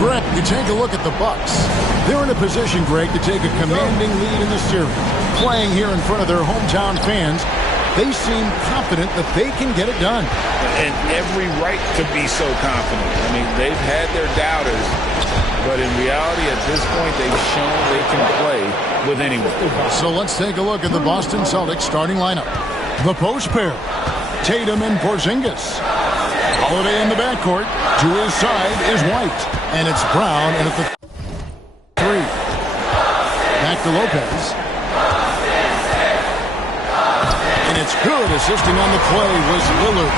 Greg, you take a look at the Bucks. They're in a position, Greg, to take a commanding lead in the series. Playing here in front of their hometown fans, they seem confident that they can get it done. And every right to be so confident. I mean, they've had their doubters, but in reality, at this point, they've shown they can play with anyone. So let's take a look at the Boston Celtics starting lineup. The post pair, Tatum and Porzingis. Holiday in the backcourt. To his side is White. And it's Brown and at the 3. Back to Lopez. And it's good. Assisting on the play was Lillard.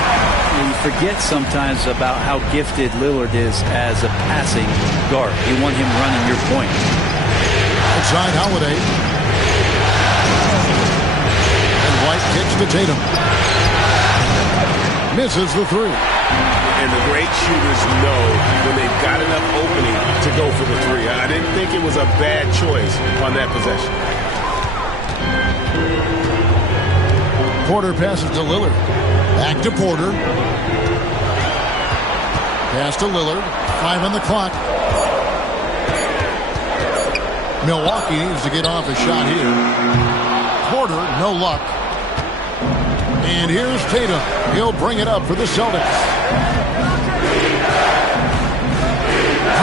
You forget sometimes about how gifted Lillard is as a passing guard. You want him running your point. Outside Holiday. And White kicks to Tatum. Misses the 3. And the great shooters know when they've got enough opening to go for the 3. I didn't think it was a bad choice on that possession. Porter passes to Lillard. Back to Porter. Pass to Lillard. 5 on the clock. Milwaukee needs to get off a shot here. Porter, no luck. And here's Tatum. He'll bring it up for the Celtics.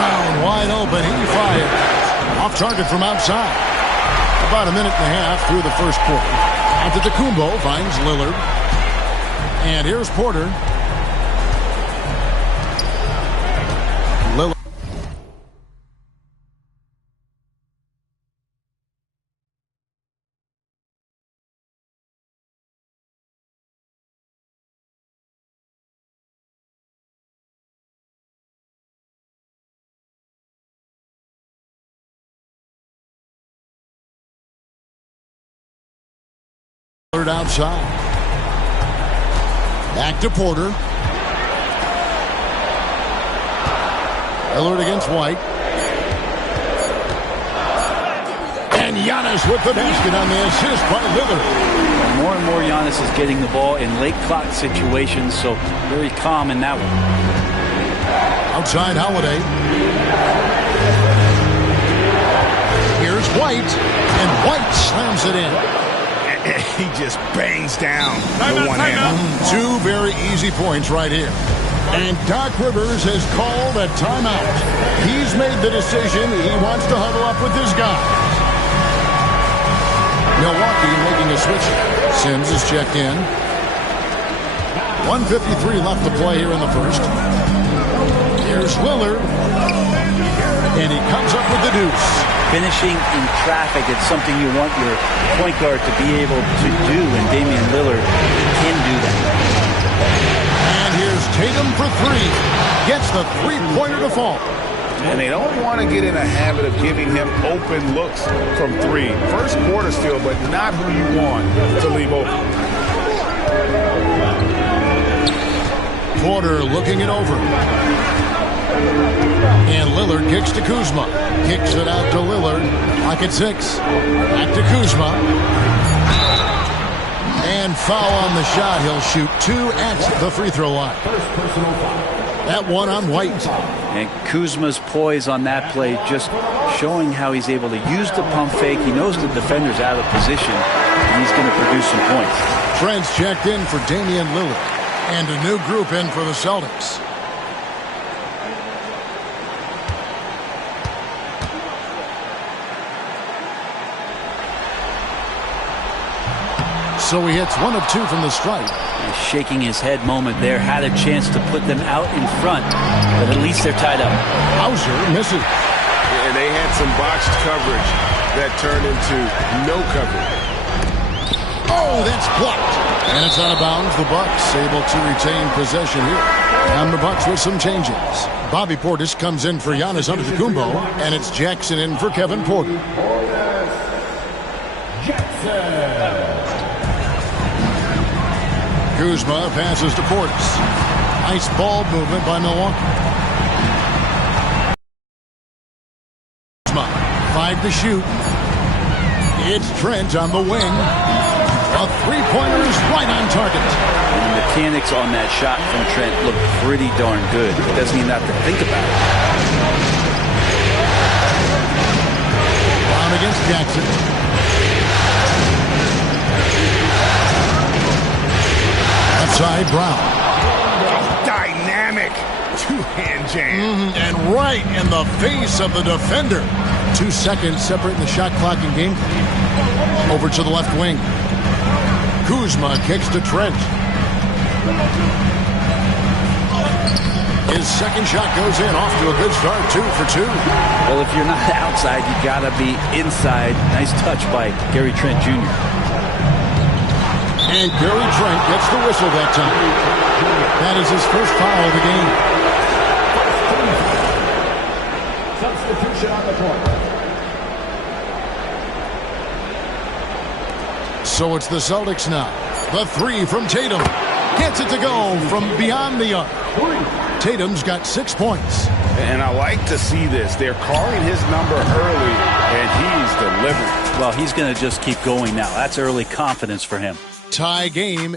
Brown wide open. He fires. Off target from outside. About a minute and a half through the first quarter. Antetokounmpo finds Lillard. And here's Porter. Lillard. Outside. Back to Porter. Lillard against White. And Giannis with the basket on the assist by Lillard. More and more Giannis is getting the ball in late clock situations, so very calm in that one. Outside Holiday. Here's White. And White slams it in. He just bangs down the one hand. 2 very easy points right here. And Doc Rivers has called a timeout. He's made the decision. He wants to huddle up with his guys. Milwaukee making a switch. Sims is checked in. 1:53 left to play here in the first. Here's Lillard. And he comes up with the deuce. Finishing in traffic, it's something you want your point guard to be able to do, and Damian Lillard can do that. And here's Tatum for 3. Gets the three-pointer to fall. And they don't want to get in a habit of giving him open looks from 3. First quarter still, but not who you want to leave open. Porter looking it over. And Lillard kicks to Kuzma. Kicks it out to Lillard. Lock at 6. Back to Kuzma. And foul on the shot. He'll shoot 2 at the free throw line. That one on White. And Kuzma's poise on that play, just showing how he's able to use the pump fake. He knows the defender's out of position, and he's going to produce some points. Trent's checked in for Damian Lillard. And a new group in for the Celtics. So he hits 1 of 2 from the stripe. He's shaking his head moment there. Had a chance to put them out in front, but at least they're tied up. Hauser misses. And they had some botched coverage that turned into no coverage. Oh, that's blocked. And it's out of bounds. The Bucks able to retain possession here. And the Bucks with some changes. Bobby Portis comes in for Giannis Antetokounmpo, and it's Jackson in for Kevin Porter. Kuzma passes to Portis. Nice ball movement by Milwaukee. Kuzma, 5 to shoot. It's Trent on the wing. A three-pointer is right on target. The mechanics on that shot from Trent look pretty darn good. He doesn't even have to think about it. Brown. Dynamic two-hand jam. And right in the face of the defender. 2 seconds separating the shot clock and game. Over to the left wing. Kuzma kicks to Trent. His second shot goes in, off to a good start, 2 for 2. Well, if you're not outside, you got to be inside. Nice touch by Gary Trent Jr. And Gary Trent gets the whistle that time. That is his first foul of the game. Substitution on the court. So it's the Celtics now. The 3 from Tatum. Gets it to go from beyond the arc. Tatum's got 6 points. And I like to see this. They're calling his number early, and he's delivering. Well, he's going to just keep going now. That's early confidence for him. Tie game.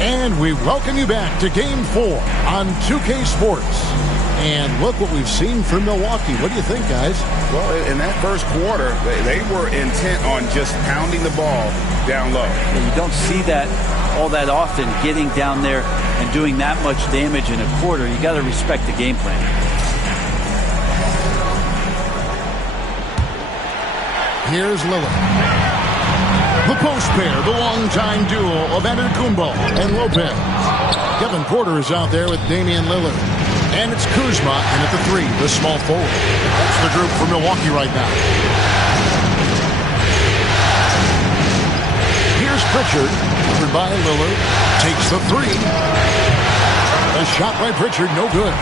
And we welcome you back to Game 4 on 2K Sports. And look what we've seen from Milwaukee. What do you think, guys? Well, in that first quarter, they were intent on just pounding the ball down low. And you don't see that all that often, getting down there and doing that much damage in a quarter. You got to respect the game plan. Here's Lillard. The post pair, the longtime duo of Antetokounmpo and Lopez. Kevin Porter is out there with Damian Lillard. And it's Kuzma in at the 3, the small forward. That's the group for Milwaukee right now. Here's Pritchard, covered by Lillard. Takes the 3. A shot by Pritchard, no good.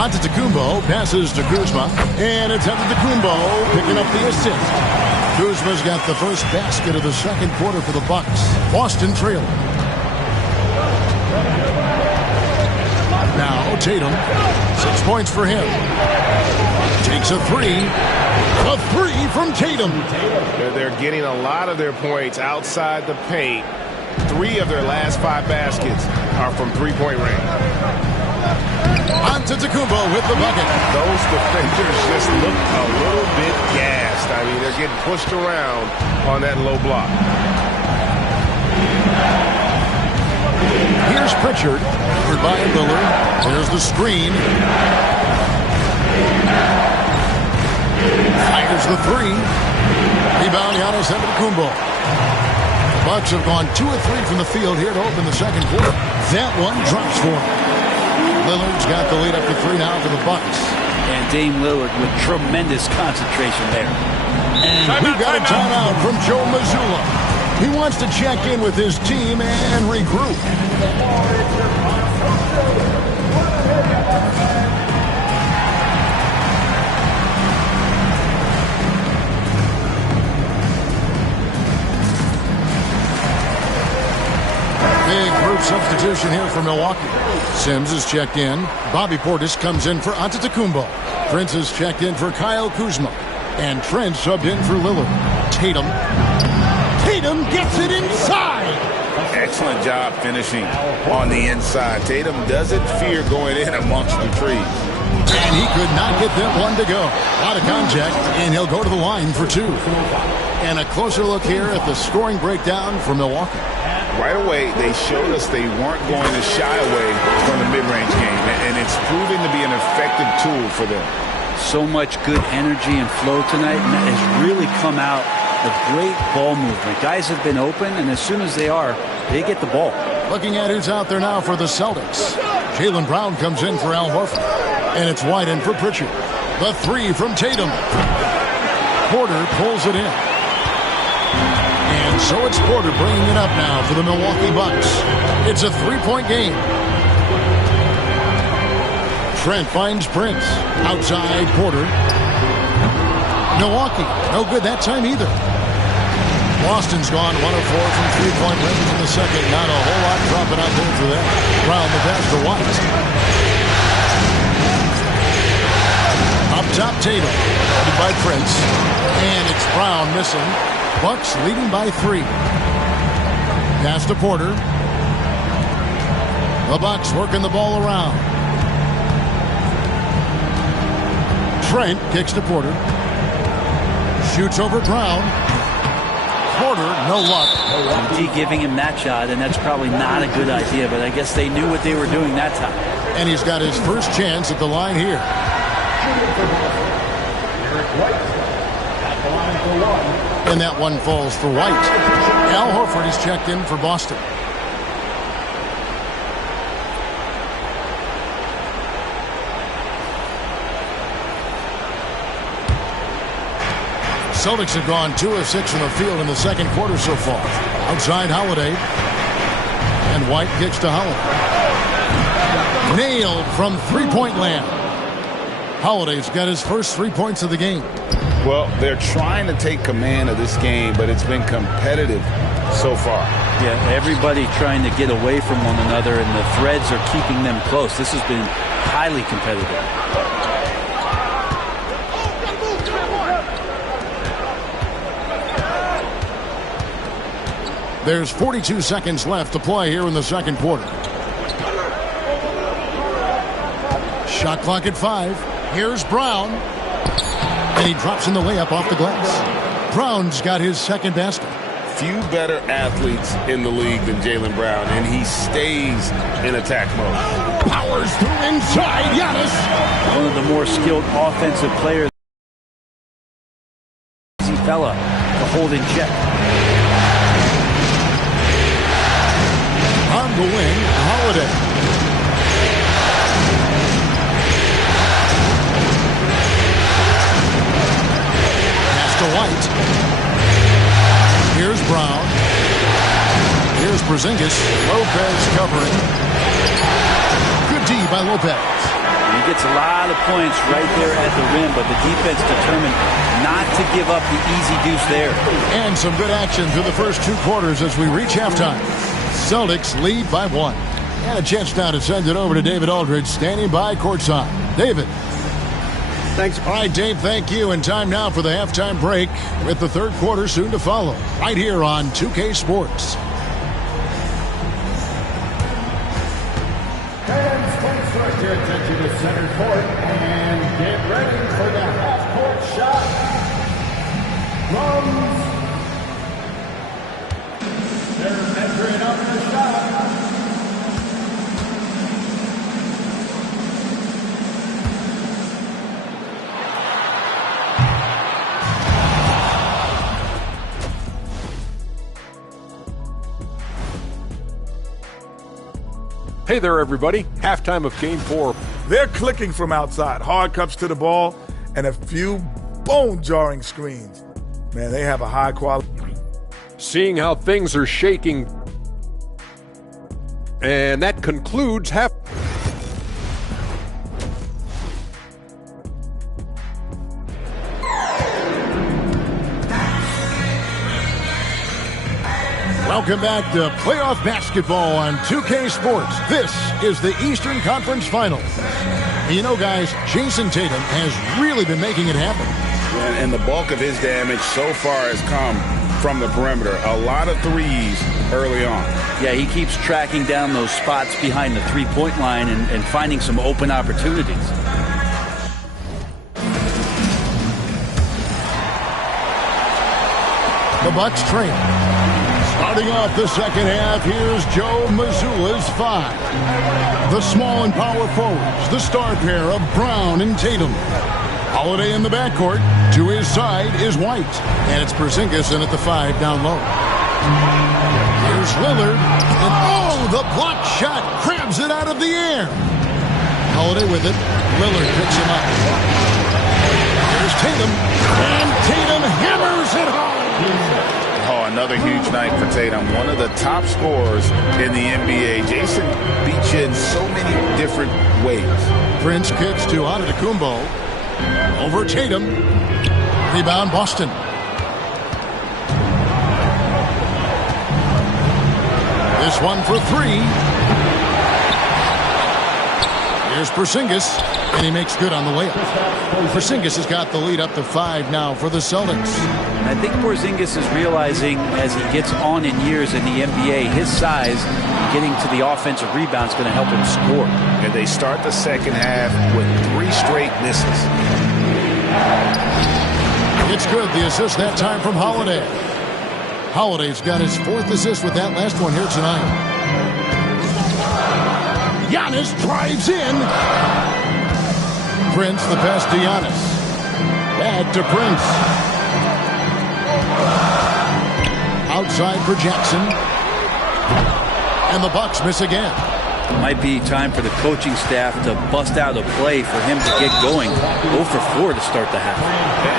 Antetokounmpo passes to Kuzma. And it's Antetokounmpo picking up the assist. Kuzma's got the first basket of the second quarter for the Bucks. Boston trailing. Now Tatum, 6 points for him. Takes a 3. A 3 from Tatum. They're getting a lot of their points outside the paint. 3 of their last 5 baskets are from three-point range. Antetokounmpo with the bucket. Those defenders just look a little bit gassed. I mean, they're getting pushed around on that low block. Here's Pritchard, covered by Lillard. There's the screen. Fires the 3. Rebound, Giannis Antetokounmpo. Bucks have gone 2 of 3 from the field here to open the second quarter. That one drops for him. Lillard's got the lead up to 3 now for the Bucks. And Dame Lillard with tremendous concentration there. And we've got a timeout from Joe Mazzulla. He wants to check in with his team and regroup. Big group substitution here for Milwaukee. Sims is checked in. Bobby Portis comes in for Antetokounmpo. Prince is checked in for Kyle Kuzma. And Trent subbed in for Lillard. Tatum gets it inside. Excellent job finishing on the inside. Tatum doesn't fear going in amongst the trees. And he could not get that one to go. Out of contact, and he'll go to the line for 2. And a closer look here at the scoring breakdown for Milwaukee. Right away, they showed us they weren't going to shy away from the mid-range game, and it's proving to be an effective tool for them. So much good energy and flow tonight, and that has really come out of great ball movement. Guys have been open, and as soon as they are, they get the ball. Looking at who's out there now for the Celtics. Jaylen Brown comes in for Al Horford, and it's White in for Pritchard. The 3 from Tatum. Porter pulls it in. And so it's Porter bringing it up now for the Milwaukee Bucks. It's a 3-point game. Trent finds Prince. Outside Porter. Milwaukee, no good that time either. Boston's gone 1 of 4 from 3-point range in the second. Not a whole lot dropping out there for them. Brown the pass for White. Up top Tatum, headed by Prince. And it's Brown missing. Bucks leading by 3. Pass to Porter. The Bucks working the ball around. Trent kicks to Porter. Shoots over Brown. Porter, no luck. D giving him that shot, and that's probably not a good idea, but I guess they knew what they were doing that time. And he's got his first chance at the line here. And that one falls for White. Al Horford is checked in for Boston. Celtics have gone 2 of 6 from the field in the second quarter so far. Outside Holiday. And White kicks to Holiday. Nailed from three-point land. Holiday's got his first 3 points of the game. Well, they're trying to take command of this game, but it's been competitive so far. Yeah, everybody trying to get away from one another, and the threads are keeping them close. This has been highly competitive. There's 42 seconds left to play here in the second quarter. Shot clock at 5. Here's Brown. And he drops in the layup off the glass. Brown's got his second basket. Few better athletes in the league than Jaylen Brown, and he stays in attack mode. Powers through inside. Giannis. One of the more skilled offensive players. Easy fella to hold in check. On the wing, Holiday. Pass to White. Here's Brown. Here's Porzingis. Lopez covering. Good D by Lopez. He gets a lot of points right there at the rim, but the defense determined not to give up the easy deuce there. And some good action through the first 2 quarters as we reach halftime. Celtics lead by 1. And a chance now to send it over to David Aldridge, standing by courtside. David. Thanks. All right, Dave, thank you. And time now for the halftime break with the third quarter soon to follow. Right here on 2K Sports. Fans, please direct your attention to center court and get ready for the half-court shot from they're entering up the shot. Hey there, everybody. Halftime of Game 4. They're clicking from outside. Hard cuts to the ball and a few bone-jarring screens. Man, they have a high quality. Seeing how things are shaking. And that concludes half. Welcome back to playoff basketball on 2K Sports. This is the Eastern Conference Finals. And you know, guys, Jason Tatum has really been making it happen. And the bulk of his damage so far has come from the perimeter. A lot of threes early on. Yeah, he keeps tracking down those spots behind the three-point line and finding some open opportunities. The Bucks trail. Starting off the second half, here's Joe Mazzulla's 5. The small and power forwards, the star pair of Brown and Tatum. Holiday in the backcourt. To his side is White. And it's Porzingis in at the 5 down low. Here's Lillard. And oh, the block shot grabs it out of the air. Holiday with it. Lillard picks him up. Here's Tatum. And Tatum hammers it home. Oh, another huge night for Tatum. One of the top scorers in the NBA. Jason beats you in so many different ways. Prince kicks to Antetokounmpo. Over Tatum. Rebound Boston. This one for 3. Here's Porzingis. And he makes good on the layup. Porzingis has got the lead up to 5 now for the Celtics. I think Porzingis is realizing as he gets on in years in the NBA, his size, getting to the offensive rebound is going to help him score. And they start the second half with 3 straight misses. It's good. The assist that time from Holiday. Holiday's got his 4th assist with that last one here tonight. Giannis drives in. Prince, the pass to Giannis. Back to Prince. Outside for Jackson. And the Bucks miss again. Might be time for the coaching staff to bust out a play for him to get going. 0 for 4 to start the half.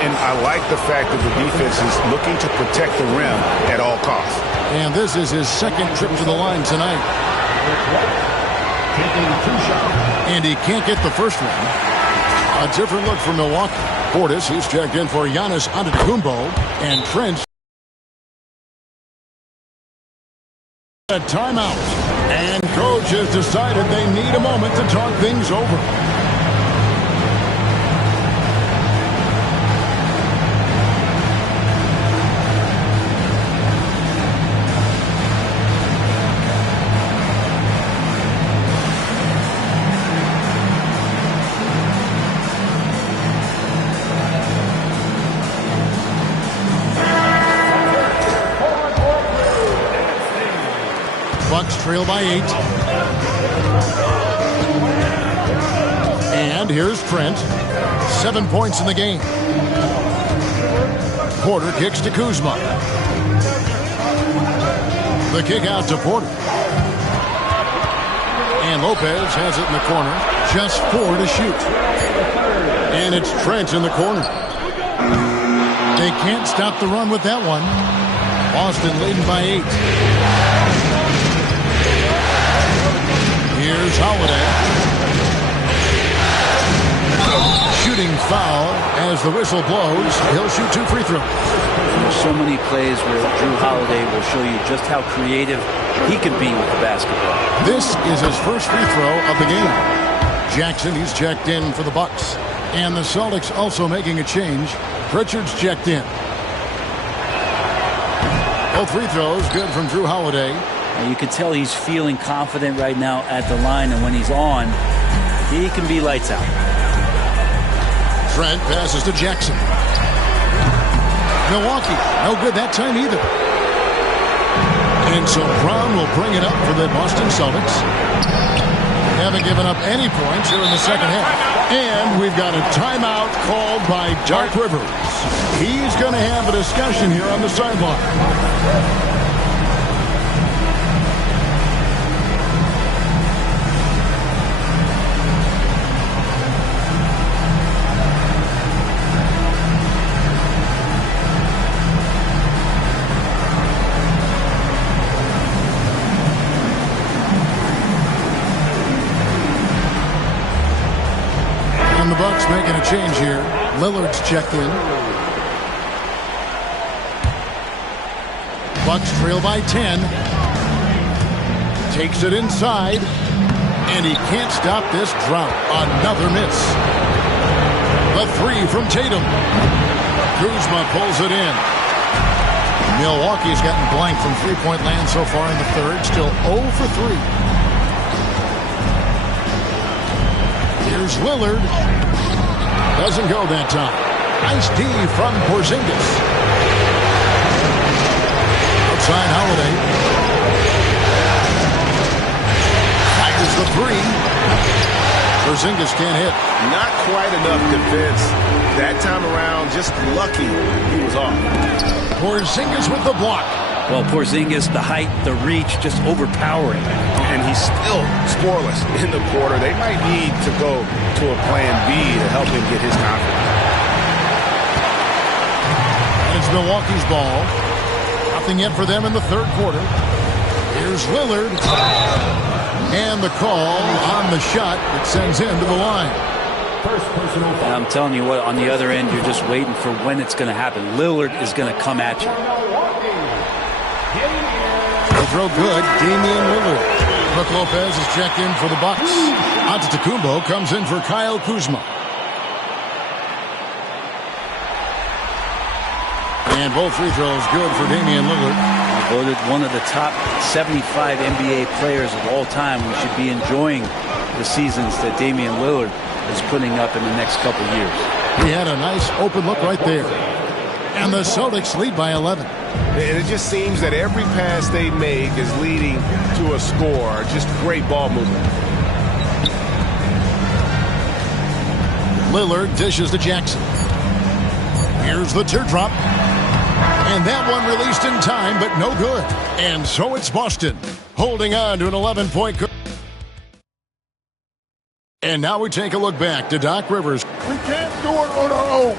And I like the fact that the defense is looking to protect the rim at all costs. And this is his 2nd trip to the line tonight. And he can't get the first one. A different look for Milwaukee. Portis, he's checked in for Giannis Antetokounmpo. And Prince. A timeout. And coach has decided they need a moment to talk things over. Bucks trail by 8. And here's Trent. 7 points in the game. Porter kicks to Kuzma. The kick out to Porter. And Lopez has it in the corner. Just 4 to shoot. And it's Trent in the corner. They can't stop the run with that one. Boston leading by 8. Here's Holiday. Shooting foul as the whistle blows. He'll shoot 2 free throws. There's so many plays where Drew Holiday will show you just how creative he can be with the basketball. This is his first free throw of the game. Jackson, he's checked in for the Bucks. And the Celtics also making a change. Pritchard's checked in. Both free throws good from Drew Holiday. And you can tell he's feeling confident right now at the line, and when he's on, he can be lights out. Trent passes to Jackson. Milwaukee, no good that time either. And so Brown will bring it up for the Boston Celtics. Haven't given up any points here in the second half. And we've got a timeout called by Doc Rivers. He's going to have a discussion here on the sideline. The Bucks making a change here. Lillard's checked in. Bucks trail by 10. Takes it inside. And he can't stop this drought. Another miss. The 3 from Tatum. Kuzma pulls it in. Milwaukee's gotten blank from three-point land so far in the third. Still 0 for 3. Here's Lillard. Doesn't go that time. Nice D from Porzingis. Outside Holiday. Fires the 3. Porzingis can't hit. Not quite enough defense. That time around, just lucky he was off. Porzingis with the block. Well, Porzingis, the height, the reach, just overpowering. And he's still scoreless in the quarter. They might need to go to a plan B to help him get his confidence. And it's Milwaukee's ball. Nothing yet for them in the third quarter. Here's Lillard. And the call on the shot that sends him to the line. And I'm telling you what, on the other end, you're just waiting for when it's going to happen. Lillard is going to come at you. The throw good. Damian Lillard. Brook Lopez is checked in for the Bucks. Antetokounmpo comes in for Kyle Kuzma. And both free throws good for Damian Lillard. Voted one of the top 75 NBA players of all time. We should be enjoying the seasons that Damian Lillard is putting up in the next couple years. He had a nice open look right there. And the Celtics lead by 11. And it just seems that every pass they make is leading to a score. Just great ball movement. Lillard dishes to Jackson. Here's the teardrop. And that one released in time, but no good. And so it's Boston, holding on to an 11-point. And now we take a look back to Doc Rivers. We can't do it on our own.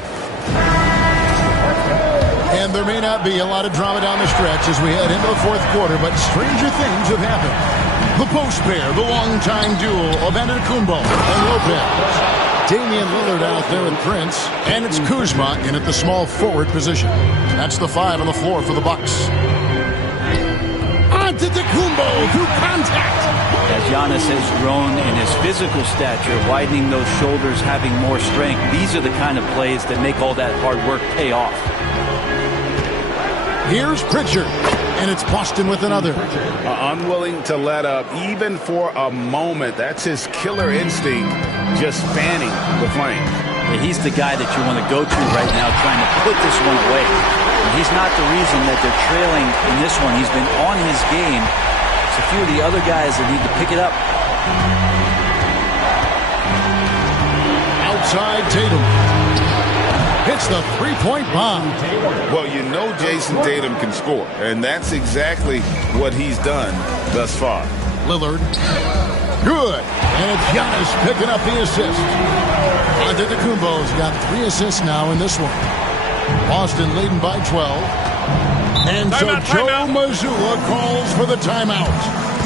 And there may not be a lot of drama down the stretch as we head into the fourth quarter, but stranger things have happened. The post pair, the longtime duel of Antetokounmpo and Lopez. Damian Lillard out there with Prince, and it's Kuzma in at the small forward position. That's the 5 on the floor for the Bucks. Antetokounmpo through contact. As Giannis has grown in his physical stature, widening those shoulders, having more strength, these are the kind of plays that make all that hard work pay off. Here's Pritchard, and it's Boston with another. Unwilling to let up, even for a moment. That's his killer instinct, just fanning the flame. Yeah, he's the guy that you want to go to right now, trying to put this one away. And he's not the reason that they're trailing in this one. He's been on his game. It's a few of the other guys that need to pick it up. Outside Tatum. Hits the three-point bomb. Well, you know Jason Tatum can score, and that's exactly what he's done thus far. Lillard. Good. And it's Giannis picking up the assist. Antetokounmpo's got 3 assists now in this one. Boston leading by 12. And so Joe Mazzulla calls for the timeout.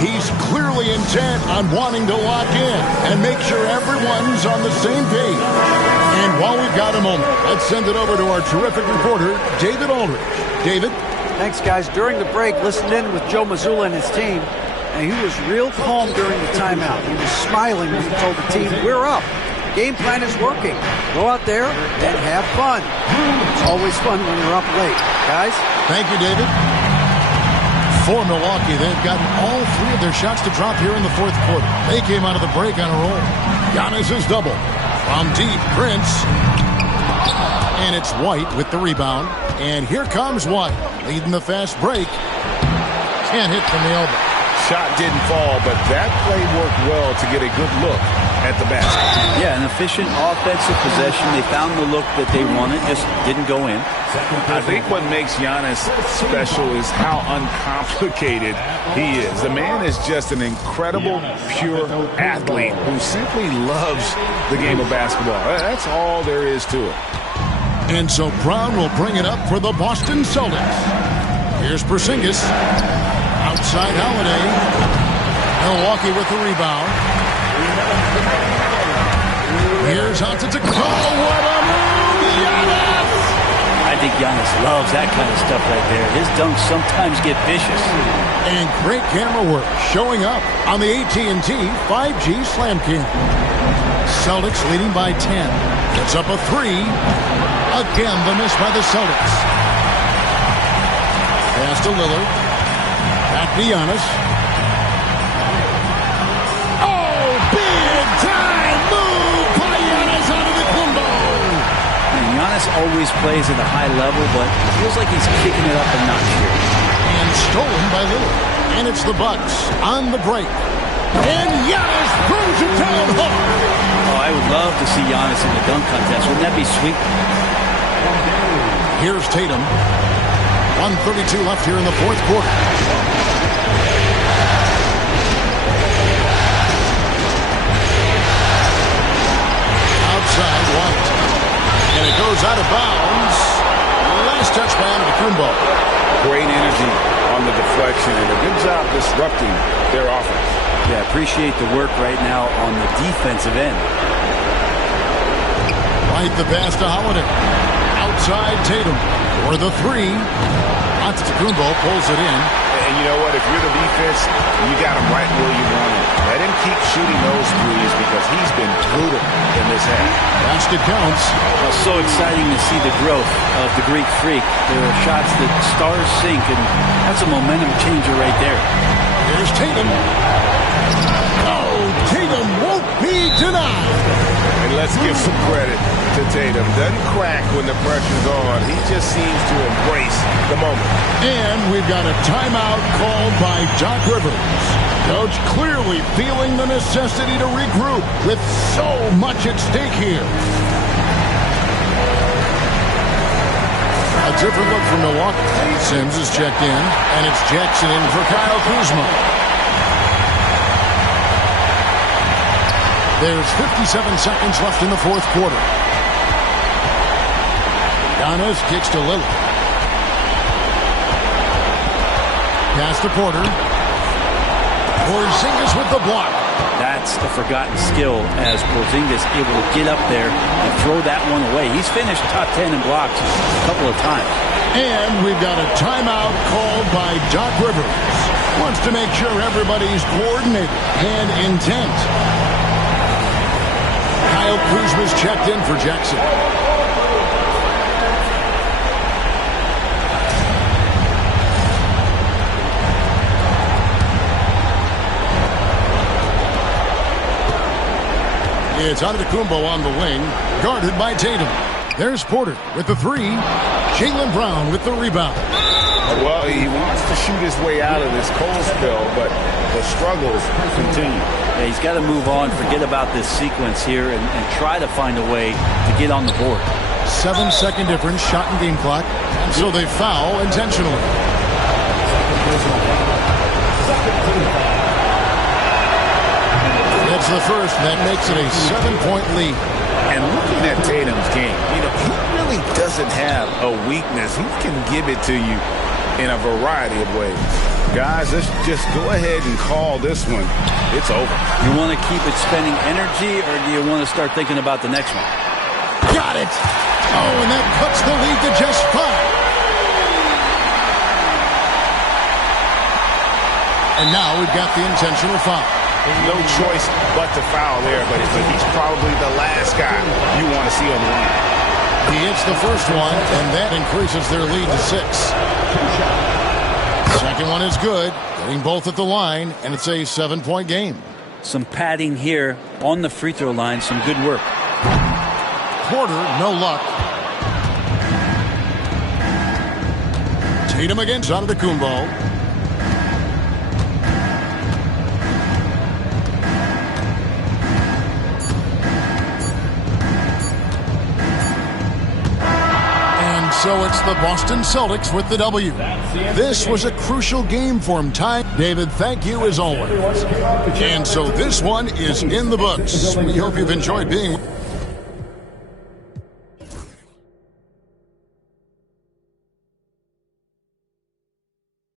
He's clearly intent on wanting to lock in and make sure everyone's on the same page. And while we've got a moment, let's send it over to our terrific reporter, David Aldridge. David? Thanks, guys. During the break, listened in with Joe Mazzulla and his team, and he was real calm during the timeout. He was smiling when he told the team, we're up. Game plan is working. Go out there and have fun. It's always fun when you're up late. Guys? Thank you, David. For Milwaukee, they've gotten all 3 of their shots to drop here in the fourth quarter. They came out of the break on a roll. Giannis is double. From deep, Prince. And it's White with the rebound. And here comes White, leading the fast break. Can't hit from the elbow. Shot didn't fall, but that play worked well to get a good look at the basket. Yeah, an efficient offensive possession. They found the look that they wanted, just didn't go in. I think what makes Giannis special is how uncomplicated he is. The man is just an incredible, pure athlete who simply loves the game of basketball. That's all there is to it. And so Brown will bring it up for the Boston Celtics. Here's Porzingis. Outside Holiday. Milwaukee with the rebound. Here's Antetokounmpo. What a move! Giannis! I think Giannis loves that kind of stuff right there. His dunks sometimes get vicious. And great camera work showing up on the AT&T 5G Slam Cam. Celtics leading by 10. Gets up a 3. Again, the miss by the Celtics. Pass to Lillard. Back to Giannis. Oh, big time move by Giannis out of the combo. And Giannis always plays at a high level, but it feels like he's kicking it up a notch here. And stolen by Lillard. And it's the Bucks on the break. And Giannis throws it down hard. Oh, I would love to see Giannis in the dunk contest. Wouldn't that be sweet? Here's Tatum. 1:32 left here in the fourth quarter. Outside White. And it goes out of bounds. Last touch by Antetokounmpo. Great energy on the deflection and a good job disrupting their offense. Yeah, appreciate the work right now on the defensive end. White the pass to Holiday. Outside Tatum for the 3. Antetokounmpo pulls it in. And you know what? If you're the defense, you got him right where you want him. Let him keep shooting those threes because he's been brutal in this half. Basket counts. Well, so exciting to see the growth of the Greek Freak. There are shots that stars sink, and that's a momentum changer right there. Here's Tatum. Oh, Tatum won't be denied. And let's give some credit to Tatum. Doesn't crack when the pressure's on. He just seems to embrace the moment. And we've got a timeout called by Doc Rivers. Coach clearly feeling the necessity to regroup with so much at stake here. A different look from Milwaukee. Sims is checked in, and it's Jackson in for Kyle Kuzma. There's 57 seconds left in the fourth quarter. Giannis kicks to Lillard. Pass to Porter. Porzingis with the block. That's the forgotten skill as Porzingis able to get up there and throw that one away. He's finished top 10 in blocks a couple of times. And we've got a timeout called by Doc Rivers. Wants to make sure everybody's coordinated and intent. Kyle Kuzma's checked in for Jackson. It's Antetokounmpo on the wing, guarded by Tatum. There's Porter with the three. Jaylen Brown with the rebound. Well, he wants to shoot his way out of this cold spell, but the struggles continue. Yeah, he's got to move on, forget about this sequence here, and try to find a way to get on the board. 7-second difference, shot and game clock. So they foul intentionally. That's the first. That makes it a 7-point lead. And looking at Tatum's game, he really doesn't have a weakness. He can give it to you in a variety of ways. Guys, let's just go ahead and call this one. It's over. You want to keep it spending energy, or do you want to start thinking about the next one? Got it! Oh, and that cuts the lead to just 5. And now we've got the intentional foul. No choice but to foul there, but he's probably the last guy you want to see on the line. He hits the first one, and that increases their lead to 6. Second one is good, getting both at the line, and it's a 7-point game. Some padding here on the free throw line, some good work. Porter, no luck. Tatum against Antetokounmpo. So it's the Boston Celtics with the W. This was a crucial game for him. David, thank you as always. And so this one is in the books. We hope you've enjoyed being with